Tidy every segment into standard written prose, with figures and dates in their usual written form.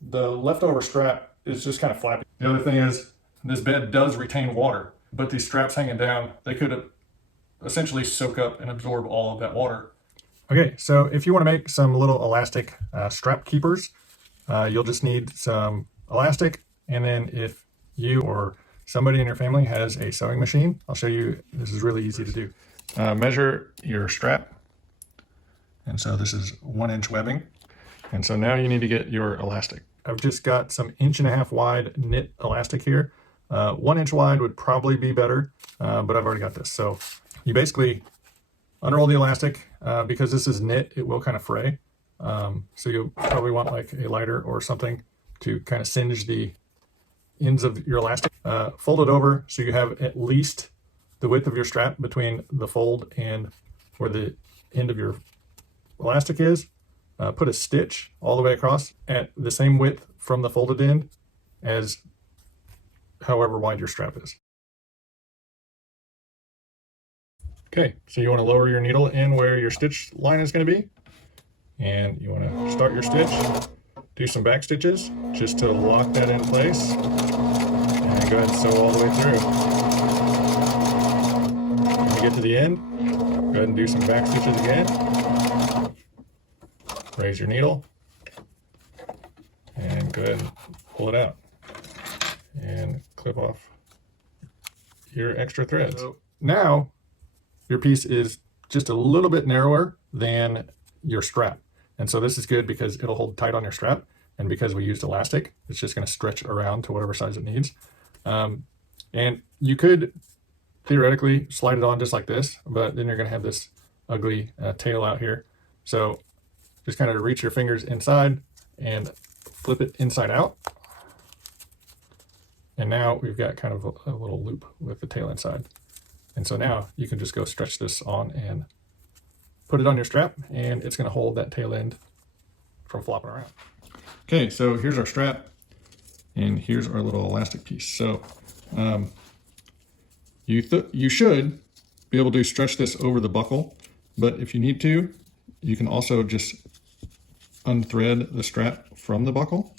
the leftover strap is just kind of flappy. The other thing is this bed does retain water, but these straps hanging down, they could essentially soak up and absorb all of that water. Okay, so if you want to make some little elastic strap keepers, you'll just need some elastic, and then if you or somebody in your family has a sewing machine, I'll show you. This is really easy to do. Measure your strap, and so this is 1-inch webbing, and so now you need to get your elastic. I've just got some 1.5-inch wide knit elastic here. 1-inch wide would probably be better, but I've already got this. So you basically unroll the elastic. Because this is knit, it will kind of fray. So you'll probably want like a lighter or something to kind of singe the ends of your elastic. Fold it over so you have at least the width of your strap between the fold and where the end of your elastic is. Put a stitch all the way across at the same width from the folded end as however wide your strap is. Okay, so you want to lower your needle in where your stitch line is going to be, and you want to start your stitch, do some back stitches just to lock that in place, and go ahead and sew all the way through. When you get to the end, go ahead and do some back stitches again, raise your needle, and go ahead and pull it out, and clip off your extra threads. So now, your piece is just a little bit narrower than your strap. And so this is good because it'll hold tight on your strap. And because we used elastic, it's just going to stretch around to whatever size it needs. And you could theoretically slide it on just like this, but then you're going to have this ugly tail out here. So just kind of reach your fingers inside and flip it inside out. And now we've got kind of a little loop with the tail inside. And so now you can just go stretch this on and put it on your strap, and it's going to hold that tail end from flopping around. Okay, so here's our strap, and here's our little elastic piece. So you should be able to stretch this over the buckle, but if you need to, you can also just unthread the strap from the buckle.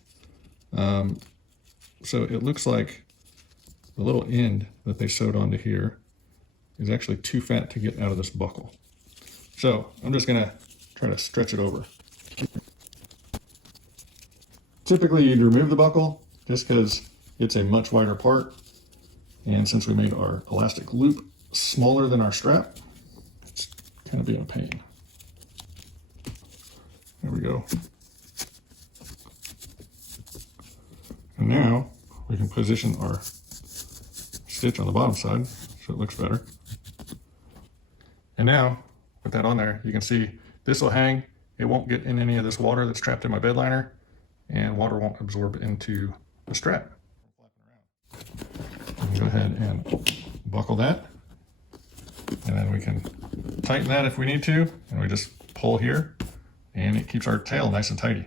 So it looks like the little end that they sewed onto here is actually too fat to get out of this buckle. So I'm just gonna try to stretch it over. Typically you'd remove the buckle just because it's a much wider part. And since we made our elastic loop smaller than our strap, it's kind of being a pain. There we go. And now we can position our stitch on the bottom side so it looks better. And now, with that on there, you can see this will hang. It won't get in any of this water that's trapped in my bed liner, and water won't absorb into the strap. Go ahead and buckle that, and then we can tighten that if we need to, and we just pull here, and it keeps our tail nice and tidy.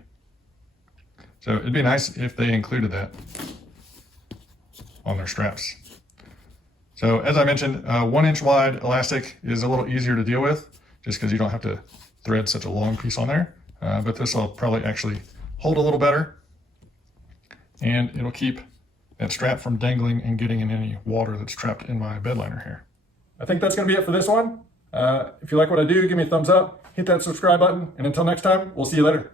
So it'd be nice if they included that on their straps. So as I mentioned, 1-inch wide elastic is a little easier to deal with just because you don't have to thread such a long piece on there. But this will probably actually hold a little better, and it'll keep that strap from dangling and getting in any water that's trapped in my bed liner here. I think that's going to be it for this one. If you like what I do, give me a thumbs up, hit that subscribe button, and until next time, we'll see you later.